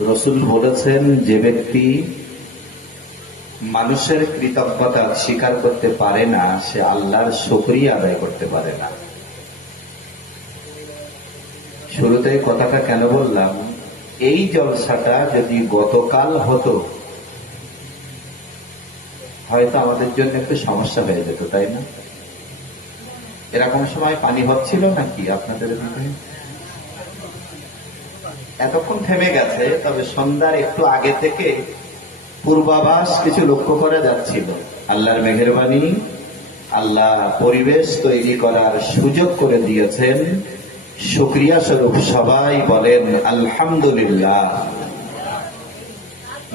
রসুল বলেছেন, যে ব্যক্তি মানুষের কৃতজ্ঞতা স্বীকার করতে পারে না, সে আল্লাহর শুকরিয়া আদায় করতে পারে না। শুরুতে কথাটা কেন বললাম? এই জলসাটা যদি গতকাল হতো, হয়তো আমাদের জন্য একটু সমস্যা হয়ে যেত, তাই না? এরকম সময় পানি হচ্ছিল নাকি আপনাদের? এতক্ষণ থেমে গেছে, তবে সন্ধ্যার একটু আগে থেকে পূর্বাভাস কিছু লক্ষ্য করা যাচ্ছিল। আল্লাহর মেহরবানি, আল্লাহ পরিবেশ তৈরি করার সুযোগ করে দিয়েছেন। শুক্রিয়া স্বরূপ সবাই বলেন, আলহামদুলিল্লাহ।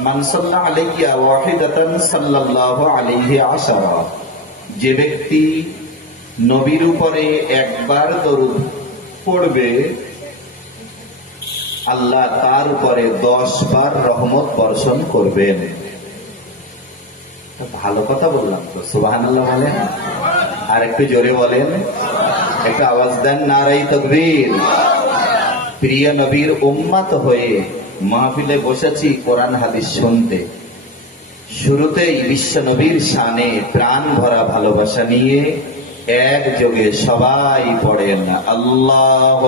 মানসাল্লাহ আলাইয়া ওয়াহিদাতান সাল্লাল্লাহু আলাইহি যে ব্যক্তি নবীর উপরে একবার দরুদ পড়বে আল্লাহ তার উপরে দশ বার রহমত বর্ষণ করবেন। ভালো কথা বললাম তো সুবাহান আল্লাহ বলেন। আর একটু জোরে বলেন। একটা আওয়াজ দেন নারাই তকবীর। প্রিয় নবীর উম্মাত হয়ে মাহফিলে বসেছি কোরআন হাদিস শুনতে। শুরুতেই বিশ্ব নবীর শানে প্রাণ ভরা ভালোবাসা নিয়ে একযোগে সবাই পড়েন। আল্লাহ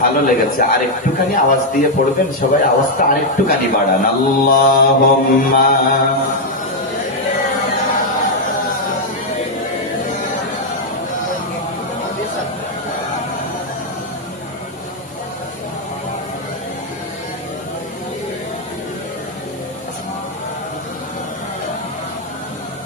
ভালো লেগেছে। আর একটুখানি আওয়াজ দিয়ে পড়বেন সবাই, আওয়াজটা আর একটুখানি বাড়ান। আল্লাহ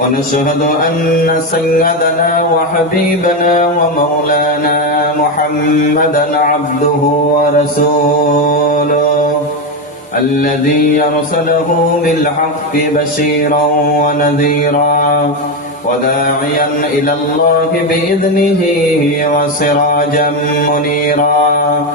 ونشهد أن سيدنا وحبيبنا ومولانا محمدا عبده ورسوله الذي أرسله بالحق بشيرا ونذيرا وداعيا إلى الله بإذنه وسراجا منيرا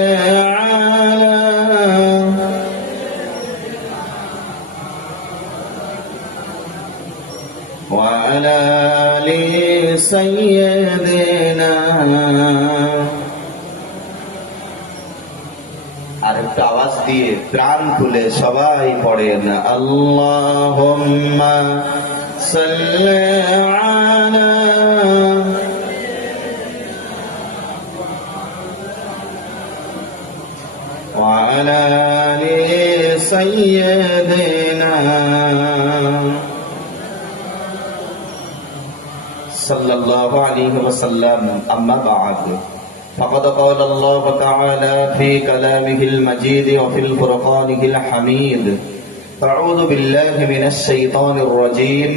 وعلى آل سيدنا আর একটু আওয়াজ দিয়ে প্রাণ খুলে সবাই পড়েন আল্লাহুম্মা সাল্লি আলা وعلى آل سيدنا صلى الله عليه وسلم. أما بعد فقد قال الله تعالى في كلامه المجيد وفي الفرقانه الحميد أعوذ بالله من الشيطان الرجيم.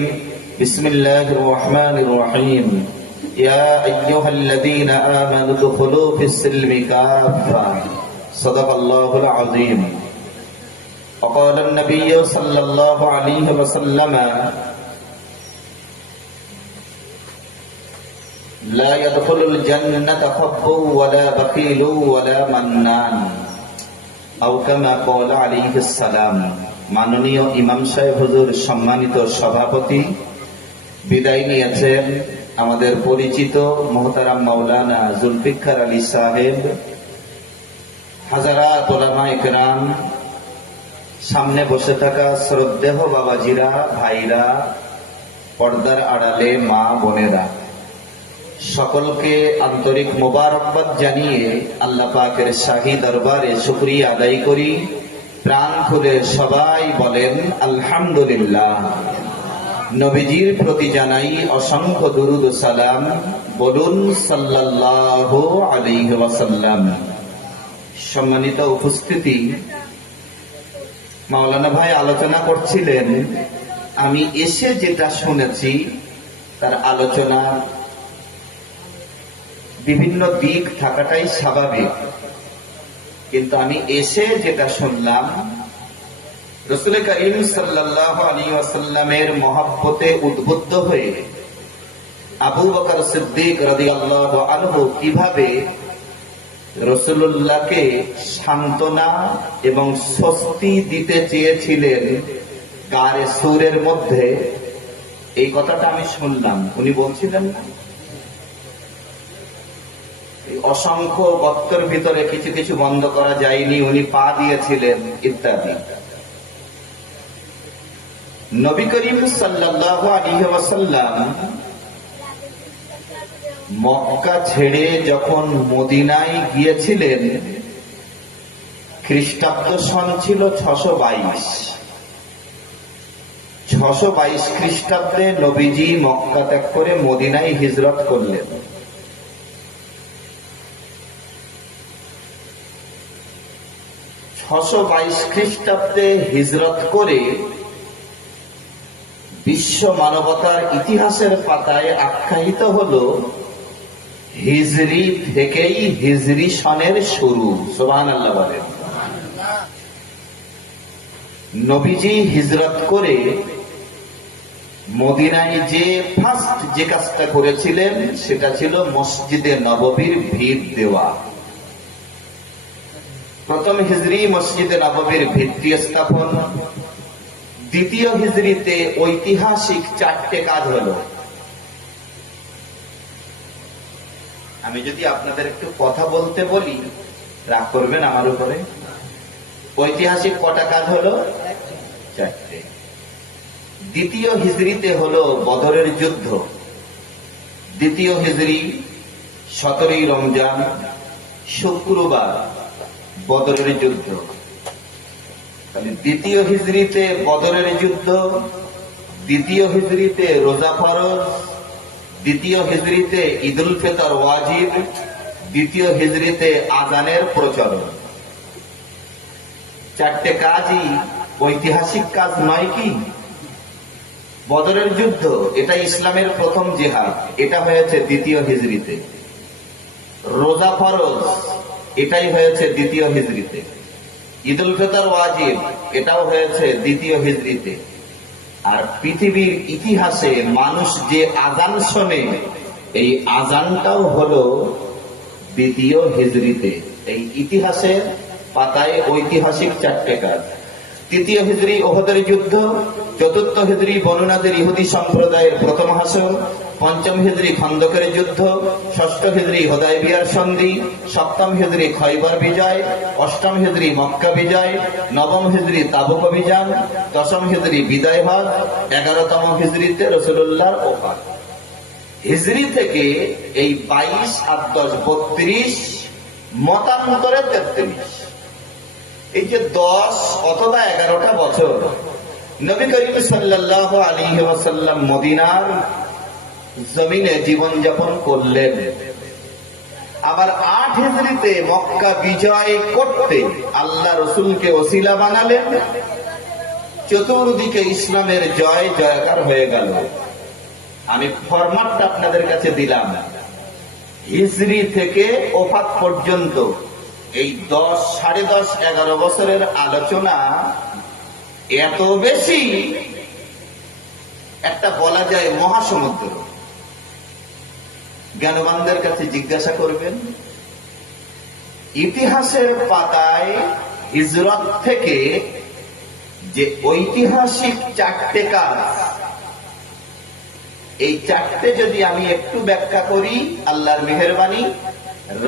بسم الله الرحمن الرحيم. يا أيها الذين آمنوا ادخلوا في السلم كافة. صدق الله العظيم. وقال النبي صلى الله عليه وسلم لا يدخل الجنة خب ولا بخيل ولا منان أو كما قال عليه السلام মাননীয় ইমাম সাহেব হুজুর সম্মানিত সভাপতি বিদায় নিয়েছেন আমাদের পরিচিত মোহতারাম মাওলানা জুলফিকার আলী সাহেব হাজারা তোলামা একরাম সামনে বসে থাকা শ্রদ্ধেহ বাবাজিরা ভাইরা পর্দার আড়ালে মা বোনেরা সকলকে আন্তরিক মোবারকবাদ জানিয়ে আল্লাহ পাকের শাহী দরবারে শুক্রিয়া আদায় করি। প্রাণ খুলে সবাই বলেন, আলহামদুলিল্লাহ। নবীজির প্রতি জানাই অসংখ্য দুরুদ সালাম। বলুন, সাল্লাল্লাহু আলাইহি ওয়াসাল্লাম। সম্মানিত উপস্থিতি, মাওলানা ভাই আলোচনা করছিলেন। আমি এসে যেটা শুনেছি, তার আলোচনা বিভিন্ন দিক থাকাটাই স্বাভাবিক। কিন্তু আমি এসে যেটা শুনলাম, রসুল করিম সাল্লাহ আলী আসাল্লামের মহাব্বতে উদ্বুদ্ধ হয়ে আবু বকর সিদ্দিক রাদি আল্লাহ আনহু কীভাবে রসুল্লাহকে সান্ত্বনা এবং স্বস্তি দিতে চেয়েছিলেন গারে সুরের মধ্যে, এই কথাটা আমি শুনলাম। উনি বলছিলেন না? অসংখ্য বক্তর ভিতরে কিছু কিছু বন্ধ করা যায়নি, উনি পা দিয়েছিলেন, ইত্যাদি। নবী করিম ওয়াসাল্লাম মক্কা ছেড়ে যখন মদিনায় গিয়েছিলেন খ্রিস্টাব্দ সন ছিল ছশো বাইশ। ছশো বাইশ খ্রিস্টাব্দে নবীজি মক্কা ত্যাগ করে মদিনায় হিজরত করলেন। ছশো বাইশ খ্রিস্টাব্দে হিজরত করে বিশ্ব মানবতার ইতিহাসের পাতায় আখ্যায়িত হল, হিজরি থেকেই হিজরি সনের শুরু। সোহান আল্লাহ বলেন। নবীজি হিজরত করে মদিনায় যে ফার্স্ট যে কাজটা করেছিলেন, সেটা ছিল মসজিদে নববীর ভিড় দেওয়া। প্রথম হিজরি মসজিদে নববীর ভিত্তি স্থাপন। দ্বিতীয় হিজড়িতে ঐতিহাসিক চারটে কাজ হলো। আমি যদি আপনাদের একটু কথা বলতে বলি, রাগ করবেন আমার উপরে? ঐতিহাসিক কটা কাজ হলো? চারটে। দ্বিতীয় হিজড়িতে হলো বদরের যুদ্ধ। দ্বিতীয় হিজড়ি সতেরোই রমজান, শুক্রবার। বদরের যুদ্ধ। তাহলে দ্বিতীয় হিজড়িতে বদরের যুদ্ধ, দ্বিতীয় হিজড়িতে রোজা ফরজ, দ্বিতীয় হিজড়িতে ঈদুল ফিতর ওয়াজিব, দ্বিতীয় হিজড়িতে আজানের প্রচলন। চারটে কাজই ঐতিহাসিক কাজ নয় কি? বদরের যুদ্ধ, এটা ইসলামের প্রথম জেহাদ, এটা হয়েছে দ্বিতীয় হিজড়িতে রোজা ফরজ এটাই হয়েছে দ্বিতীয় হিজড়িতে। ঈদুল ফিতর ওয়াজিব, এটাও হয়েছে দ্বিতীয় হিজড়িতে। আর পৃথিবীর ইতিহাসে মানুষ যে আজান শোনে, এই আজানটাও হলো দ্বিতীয় হিজড়িতে। এই ইতিহাসের পাতায় ঐতিহাসিক চারটে কাজ। তৃতীয় হিজড়ি ওহদের যুদ্ধ, চতুর্থ হিজড়ি বনুনাদের ইহুদি সম্প্রদায়ের প্রথম হাসর পঞ্চম হিজড়ি খন্দকের যুদ্ধ, ষষ্ঠ হিজড়ি হোদায় বিয়ার সন্ধি, সপ্তম হিজড়ি খয়বার বিজয়, অষ্টম হিজড়ি মক্কা বিজয়, নবম হিজড়ি তাবুক অভিযান, দশম হিজড়ি বিদায় হজ, এগারোতম হিজড়িতে রসুল্লাহর ওপার হিজড়ি থেকে এই বাইশ আর দশ বত্রিশ, মতান্তরে তেত্রিশ। এই যে দশ অথবা এগারোটা বছর, নবী করিম সাল্লাহ আলী ওয়াসাল্লাম মদিনার জমিনে জীবনযাপন করলেন। আবার আট হিজড়িতে মক্কা বিজয় করতে আল্লাহ রসুলকে ওসিলা বানালেন। চতুর্দিকে ইসলামের জয় জয়কার হয়ে গেল। আমি ফরমাটটা আপনাদের কাছে দিলাম। হিজড়ি থেকে ওফাত পর্যন্ত এই দশ, সাড়ে দশ, এগারো বছরের আলোচনা এত বেশি, একটা বলা যায় মহাসমুদ্র। জ্ঞানবানদের কাছে জিজ্ঞাসা করবেন, ইতিহাসের পাতায় হিজরত থেকে যে ঐতিহাসিক চারটে কাজ, এই চারটে যদি আমি একটু ব্যাখ্যা করি, আল্লাহর মেহরবানি,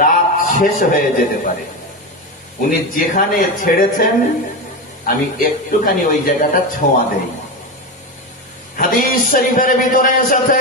রাত শেষ হয়ে যেতে পারে। উনি যেখানে ছেড়েছেন, আমি একটুখানি ওই জায়গাটা ছোঁয়া দেই। হাদিস শরীফের ভিতরে এসেছে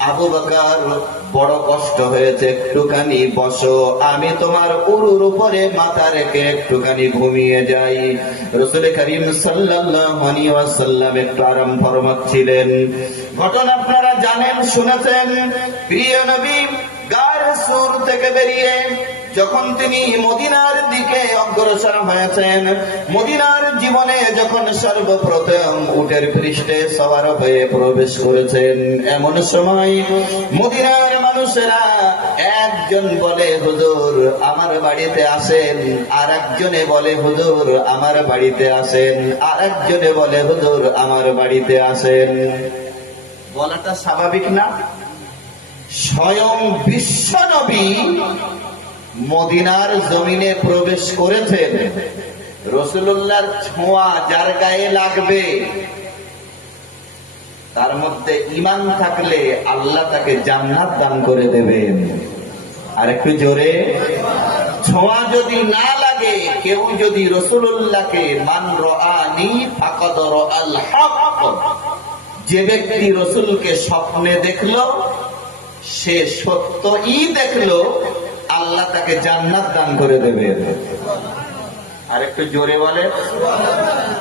আবু বকর, বড় কষ্ট হয়েছে একটুখানি, বসো। আমি তোমার উরুর উপরে মাথা রেখে একটুখানি ঘুমিয়ে যাই। রসুল করিম সাল্লাম একটু আরাম ফরমাচ্ছিলেন, ঘটনা আপনারা জানেন, শুনেছেন। প্রিয় নবী গার সুর থেকে বেরিয়ে যখন তিনি মদিনার দিকে অগ্রসর হয়েছেন, মদিনার জীবনে যখন সর্বপ্রথম উটের পৃষ্ঠে সবার হয়ে প্রবেশ করেছেন, এমন সময় মদিনার মানুষেরা একজন বলে, হুজুর, আমার বাড়িতে আসেন। আর একজনে বলে, হুজুর, আমার বাড়িতে আসেন। আর একজনে বলে, হুজুর, আমার বাড়িতে আসেন। বলাটা স্বাভাবিক না? স্বয়ং বিশ্ব নবী মদিনার জমিনে প্রবেশ করেছেন রসুল্লাহর ছোঁয়া যার গায়ে লাগবে, তার মধ্যে ইমান থাকলে আল্লাহ তাকে জান্নাত দান করে দেবেন। আর একটু জোরে, ছোঁয়া যদি না লাগে, কেউ যদি রসুল্লাহকে মান রানি ফাকাদ রাআল হক, যে ব্যক্তি রসুলকে স্বপ্নে দেখল, সে সত্যই দেখল আল্লাহ তাকে জান্নাত দান করে দেবে। আর একটু জোরে বলে।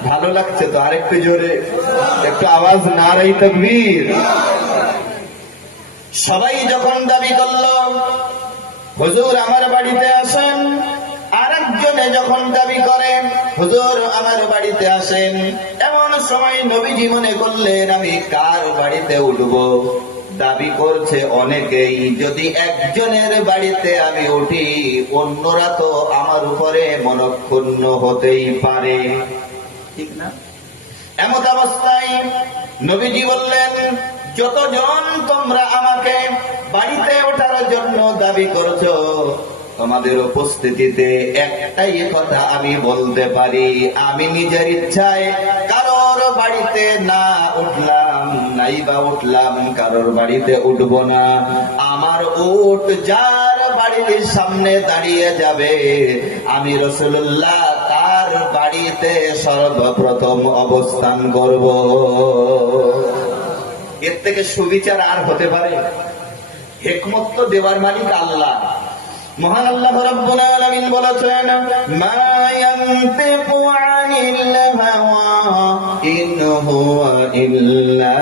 ভালো লাগছে তো আরেকটু জোরে। একটু আওয়াজ না রাই তকবীর। সবাই যখন দাবি করল হুজুর আমার বাড়িতে আসেন। আরেকজনে যখন দাবি করেন হুজুর আমার বাড়িতে আসেন। এমন সময় নবী জীবনে করলেন আমি কার বাড়িতে উঠবো? দাবি করছে অনেকেই, যদি একজনের বাড়িতে আমি উঠি, অন্যরা তো আমার উপরে মনক্ষুণ্ণ হতেই পারে। ঠিক না? এমত অবস্থায় নবীজি বললেন, যতজন তোমরা আমাকে বাড়িতে ওঠার জন্য দাবি করছ, তোমাদের উপস্থিতিতে একটাই কথা আমি বলতে পারি। আমি নিজের ইচ্ছায় কারোর বাড়িতে না উঠলাম। নাই বা উঠলাম কারোর বাড়িতে উঠব না। আমার উঠ যার বাড়ির সামনে দাঁড়িয়ে যাবে। আমি রসুল্লাহ তার বাড়িতে সর্বপ্রথম অবস্থান করব। এর থেকে সুবিচার আর হতে পারে? হেকমত দেওয়ার মালিক আল্লাহ। মহান আল্লাহ রাব্বুল আলামিন বলেছেন, মা ইয়ানতিকু আনিল হাওয়া ইন হুয়া ইল্লা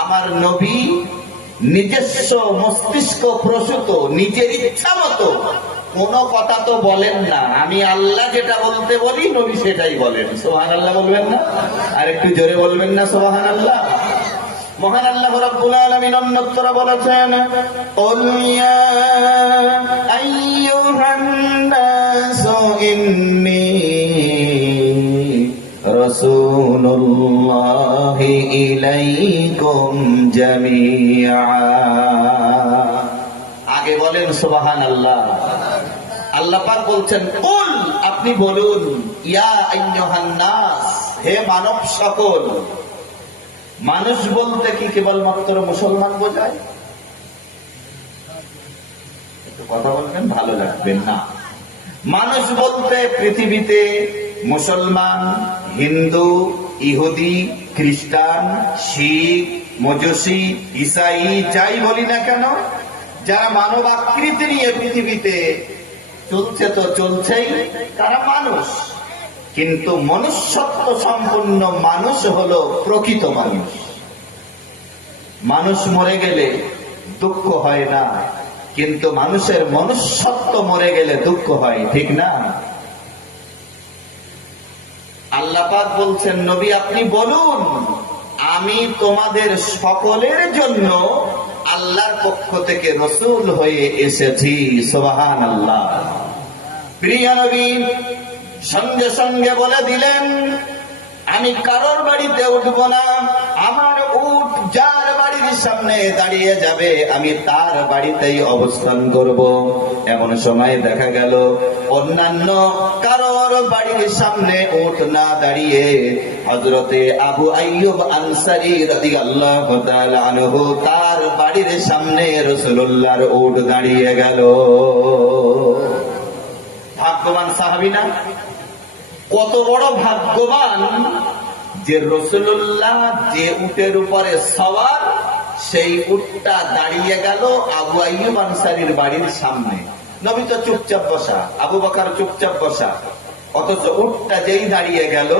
আমার নবী নিজস্ব মস্তিষ্ক প্রসূত, নিজের ইচ্ছা মতো কোন কথা তো বলেন না। আমি আল্লাহ যেটা বলতে বলি, নবী সেটাই বলেন। সোহান আল্লাহ বলবেন না? আর একটু জোরে বলবেন না সোহান আল্লাহ মহান আল্লাহ রাব্বুল আলামিন অন্যত্র বলেছেন কুল ইয়া আইয়ুহান নাসু ইন্নী রাসূলুল্লাহি ইলাইকুম জামিআ। আগে বলেন, সুবহানাল্লাহ। আল্লাহ পাক বলছেন, কুল, আপনি বলুন, ইয়া আইয়ুহান নাস, হে মানব সকল মানুষ বলতে কি কেবলমাত্র মুসলমান বোঝায়? একটু কথা বলবেন, ভালো লাগবেন না। মানুষ বলতে পৃথিবীতে মুসলমান, হিন্দু, ইহুদি, খ্রিস্টান, শিখ, মজসি, ইসাই, যাই বলি না কেন, যারা মানব আকৃতি নিয়ে পৃথিবীতে চলছে তো চলছেই, তারা মানুষ। কিন্তু মনুষ্যত্ব সম্পন্ন মানুষ হলো প্রকৃত মানুষ। মানুষ মরে গেলে দুঃখ হয় না, কিন্তু মানুষের মনুষ্যত্ব মরে গেলে দুঃখ হয়, ঠিক না? আল্লাপাক বলছেন, নবী, আপনি বলুন, আমি তোমাদের সকলের জন্য আল্লাহর পক্ষ থেকে রসুল হয়ে এসেছি। সোবাহান আল্লাহ প্রিয় নবী সঙ্গে সঙ্গে বলে দিলেন, আমি কারোর বাড়িতে উঠব না, আমার উঠ যার বাড়ির সামনে দাঁড়িয়ে যাবে, আমি তার বাড়িতেই অবস্থান করব। এমন সময় দেখা গেল, অন্যান্য কারোর বাড়ির সামনে উঠ না দাঁড়িয়ে হজরতে আবু আইয়ুব আনসারি রাদি আল্লাহ আনহু তার বাড়ির সামনে রসুল্লাহর উঠ দাঁড়িয়ে গেল। ভাগ্যবান সাহাবি না কত বড় ভাগ্যবান যে রসুল্লাহ যে উটের উপরে সওয়ার, সেই উটটা দাঁড়িয়ে গেল আবু আইয়ুব আনসারির বাড়ির সামনে। নবী তো চুপচাপ বসা, আবু বাকার চুপচাপ বসা। অথচ উটটা যেই দাঁড়িয়ে গেল,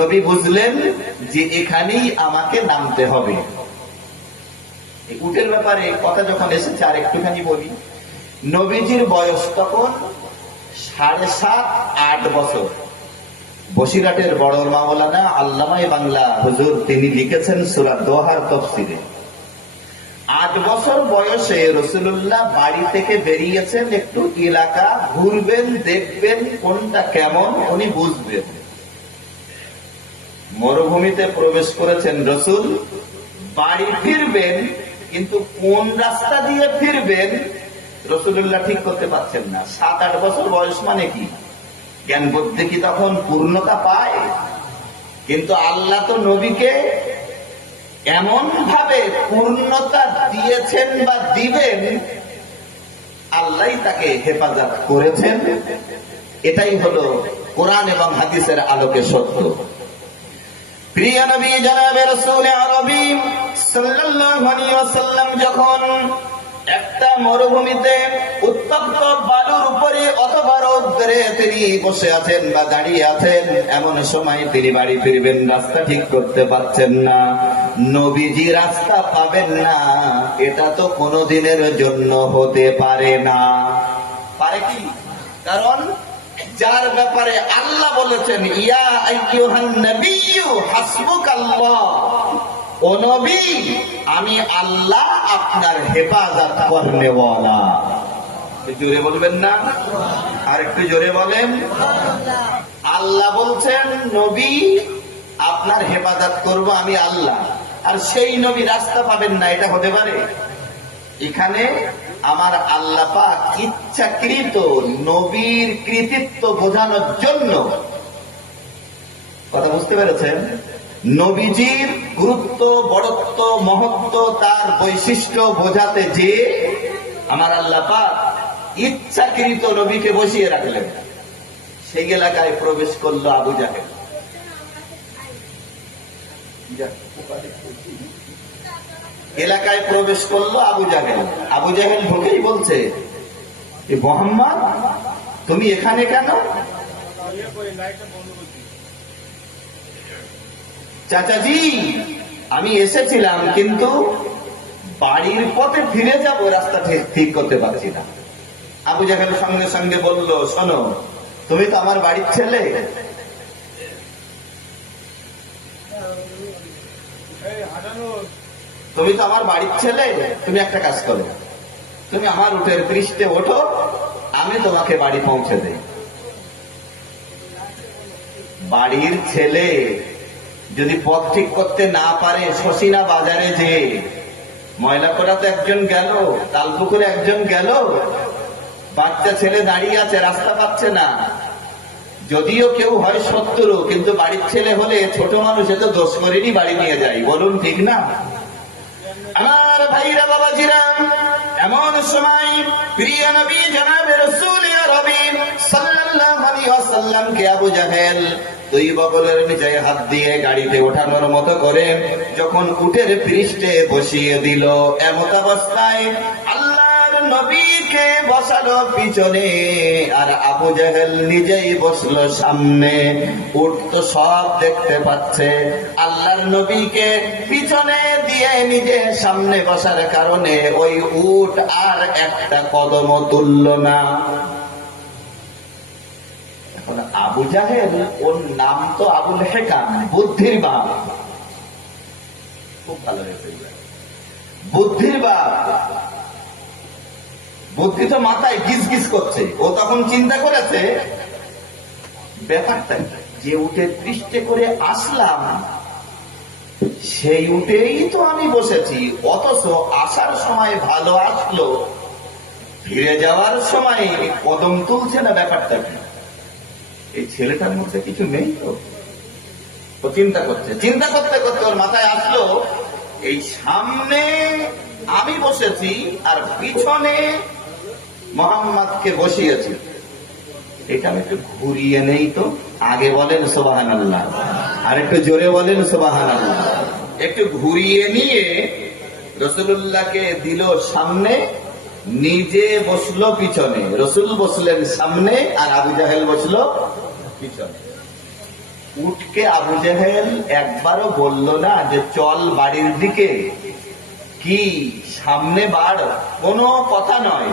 নবী বুঝলেন যে এখানেই আমাকে নামতে হবে। উটের ব্যাপারে কথা যখন এসেছে, আর একটুখানি বলি। নবীজির বয়স তখন সাড়ে সাত, আট বছর। বসিরহাটের বড় মাওলানা আল্লামাই বাংলা হুজুর, তিনি লিখেছেন সুরা দোহার তফসিরে আট বছর বয়সে রসুল্লাহ বাড়ি থেকে বেরিয়েছেন একটু এলাকা, ঘুরবেন, দেখবেন কোনটা কেমন উনি বুঝবেন। মরুভূমিতে প্রবেশ করেছেন রসুল, বাড়ি ফিরবেন, কিন্তু কোন রাস্তা দিয়ে ফিরবেন রসুল্লাহ ঠিক করতে পারছেন না। সাত আট বছর বয়স মানে কি? জ্ঞান বুদ্ধি কি তখন পূর্ণতা পায়? কিন্তু আল্লাহ তো নবীকে এমন ভাবে পূর্ণতা দিয়েছেন বা দিবেন, আল্লাহ তাকে হেফাজত করেছেন। এটাই হলো কোরআন এবং হাদিসের আলোকে সত্য। প্রিয় নবী, জনাবে সাল্লাল্লাহু যখন একটা মরুভূমিতে উত্তপ্ত বালুর রৌদ্রে তিনি বসে আছেন বা দাঁড়িয়ে আছেন, এমন সময় তিনি বাড়ি ফিরবেন, রাস্তা ঠিক করতে পারছেন না। নবীজি রাস্তা পাবেন না, এটা তো কোনো দিনের জন্য হতে পারে না। পারে কি? কারণ যার ব্যাপারে আল্লাহ বলেছেন, ইয়া আইয়ুহান নাবিয়্যু ও নবী, আমি আল্লাহ আপনার হেফাজত করনেওয়ালা। জোরে বলবেন না। আর একটু জোরে বলেন। আল্লাহ বলছেন, নবী, আপনার হেফাজত করব আমি আল্লাহ। আর সেই নবী রাস্তা পাবেন না, এটা হতে পারে। এখানে আমার আল্লাহ পাক ইচ্ছাকৃত নবীর কৃতিত্ব বোঝানোর জন্য কথা বুঝতে পেরেছেন? নবীজির গুরুত্ব, বড়ত্ব, মহত্ব, তার বৈশিষ্ট্য বোঝাতে যে আমার আল্লাহ পাক ইচ্ছাকৃত নবীকে বসিয়ে রাখলেন। সেই এলাকায় প্রবেশ করল আবু জাহেদ এলাকায় প্রবেশ করল আবু জাহেল। আবু জাহেল ঢুকেই বলছে, "এ মোহাম্মদ, তুমি এখানে কেন? চাচাজি, আমি এসেছিলাম, কিন্তু বাড়ির পথে ফিরে যাব রাস্তা ঠিক করতে পারছি না। আবু জাহেল সঙ্গে সঙ্গে বলল, শোনো, তুমি তো আমার বাড়ির ছেলে? তুমি তো আমার বাড়ির ছেলে? তুমি একটা কাজ করো। তুমি আমার উঠের পৃষ্ঠে ওঠো, আমি তোমাকে বাড়ি পৌঁছে দেই। বাড়ির ছেলে, যদি পথ ঠিক করতে না পারে, শশিনা বাজারে যে ময়লা করা তো একজন গেল, তালপুকুরে একজন গেল বাচ্চা ছেলে দাঁড়িয়ে আছে, রাস্তা পাচ্ছে না। যদিও কেউ হয় শত্রু, কিন্তু বাড়ির ছেলে হলে ছোট মানুষ এত দোষ করেনি বাড়ি নিয়ে যায়। বলুন ঠিক না? আমার ভাইরা, বাবাজিরা, এমন সময় প্রিয় নবী জনাবে রবি সাল্লাল্লাহু আলাইহি আবু জাহেল দুই বগলের নিচে হাত দিয়ে গাড়িতে ওঠানোর মতো করে যখন উটের পৃষ্ঠে বসিয়ে দিল, এমত অবস্থায় নবীকে বসালো পিছনে, আর আবু জাহেল নিজেই বসল সামনে। তো সব দেখতে পাচ্ছে। আল্লাহর নবীকে পিছনে দিয়ে নিজে সামনে বসার কারণে ওই উট আর একটা কদম তুলল না। এখন আবু জাহেল, ওর নাম তো আবুল হেকাম, বুদ্ধির বাপ। খুব ভালো বুদ্ধির বাপ। বুদ্ধি তো মাথায় গিজ গিজ করছে। ও তখন চিন্তা করেছে, ব্যাপারটা যে উঠে পৃষ্ঠে করে আসলাম, সেই উঠেই তো আমি বসেছি। অথচ আসার সময় ভালো আসলো, ফিরে যাওয়ার সময় কদম তুলছে না ব্যাপারটা কি? এই ছেলেটার মধ্যে কিছু নেই তো? ও চিন্তা করছে। চিন্তা করতে করতে ওর মাথায় আসলো, এই সামনে আমি বসেছি আর পিছনে মোহাম্মদকে বসিয়েছি। এটা আমি একটু ঘুরিয়ে নেই তো। আগে বলেন সোবাহান আল্লাহ আর একটু জোরে বলেন সোবাহান আল্লাহ একটু ঘুরিয়ে নিয়ে রসুল্লাহকে দিল সামনে, নিজে বসল পিছনে। রসুল বসলেন সামনে আর আবু জাহেল বসল পিছনে। উঠকে আবু জাহেল একবারও বলল না যে, চল বাড়ির দিকে। কি সামনে বাড়? কোনো কথা নয়।